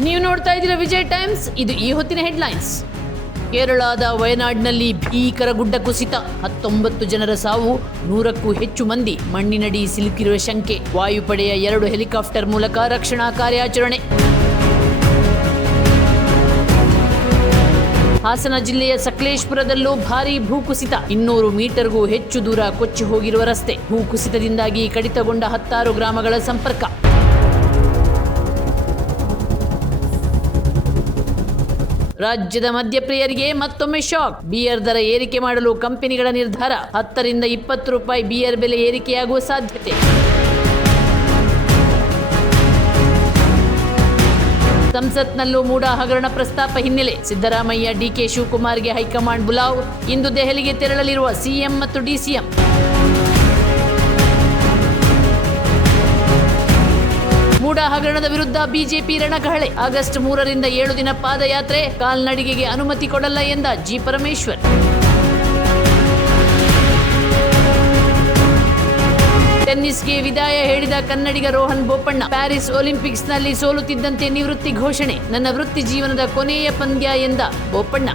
ನೀವು ನೋಡ್ತಾ ಇದ್ದೀರಾ ವಿಜಯ್ ಟೈಮ್ಸ್? ಇದು ಈ ಹೊತ್ತಿನ ಹೆಡ್ಲೈನ್ಸ್. ಕೇರಳದ ವಯನಾಡ್ನಲ್ಲಿ ಭೀಕರ ಗುಡ್ಡ ಕುಸಿತ ಹತ್ತೊಂಬತ್ತು ಜನರ ಸಾವು, ನೂರಕ್ಕೂ ಹೆಚ್ಚು ಮಂದಿ ಮಣ್ಣಿನಡಿ ಸಿಲುಕಿರುವ ಶಂಕೆ. ವಾಯುಪಡೆಯ ಎರಡು ಹೆಲಿಕಾಪ್ಟರ್ ಮೂಲಕ ರಕ್ಷಣಾ ಕಾರ್ಯಾಚರಣೆ. ಹಾಸನ ಜಿಲ್ಲೆಯ ಸಕಲೇಶ್ಪುರದಲ್ಲೂ ಭಾರೀ ಭೂಕುಸಿತ ಇನ್ನೂರು ಮೀಟರ್ಗೂ ಹೆಚ್ಚು ದೂರ ಕೊಚ್ಚಿ ಹೋಗಿರುವ ರಸ್ತೆ. ಭೂಕುಸಿತದಿಂದಾಗಿ ಕಡಿತಗೊಂಡ ಹತ್ತಾರು ಗ್ರಾಮಗಳ ಸಂಪರ್ಕ. ರಾಜ್ಯದ ಮದ್ಯಪ್ರಿಯರಿಗೆ ಮತ್ತೊಮ್ಮೆ ಶಾಕ್. ಬಿಯರ್ ದರ ಏರಿಕೆ ಮಾಡಲು ಕಂಪನಿಗಳ ನಿರ್ಧಾರ. ಹತ್ತರಿಂದ ಇಪ್ಪತ್ತು ರೂಪಾಯಿ ಬಿಯರ್ ಬೆಲೆ ಏರಿಕೆಯಾಗುವ ಸಾಧ್ಯತೆ. ಸಂಸತ್ನಲ್ಲೂ ಮೂಡ ಹಗರಣ ಪ್ರಸ್ತಾಪ ಹಿನ್ನೆಲೆ. ಸಿದ್ದರಾಮಯ್ಯ ಡಿಕೆ ಶಿವಕುಮಾರ್ಗೆ ಹೈಕಮಾಂಡ್ ಬುಲಾವ್. ಇಂದು ದೆಹಲಿಗೆ ತೆರಳಲಿರುವ ಸಿಎಂ ಮತ್ತು ಡಿಸಿಎಂ. ಮೂಡ ಹಗರಣದ ವಿರುದ್ಧ ಬಿಜೆಪಿ ರಣಕಹಳೆ ಆಗಸ್ಟ್ ಮೂರರಿಂದ ಏಳು ದಿನ ಪಾದಯಾತ್ರೆ. ಕಾಲ್ನಡಿಗೆಗೆ ಅನುಮತಿ ಕೊಡಲ್ಲ ಎಂದ ಜಿ ಪರಮೇಶ್ವರ್. ಟೆನ್ನಿಸ್ಗೆ ವಿದಾಯ ಹೇಳಿದ ಕನ್ನಡಿಗ ರೋಹನ್ ಬೋಪಣ್ಣ, ಪ್ಯಾರಿಸ್ ಒಲಿಂಪಿಕ್ಸ್ನಲ್ಲಿ ಸೋಲುತ್ತಿದ್ದಂತೆ ನಿವೃತ್ತಿ ಘೋಷಣೆ. ನನ್ನ ವೃತ್ತಿ ಜೀವನದ ಕೊನೆಯ ಪಂದ್ಯ ಎಂದ ಬೋಪಣ್ಣ.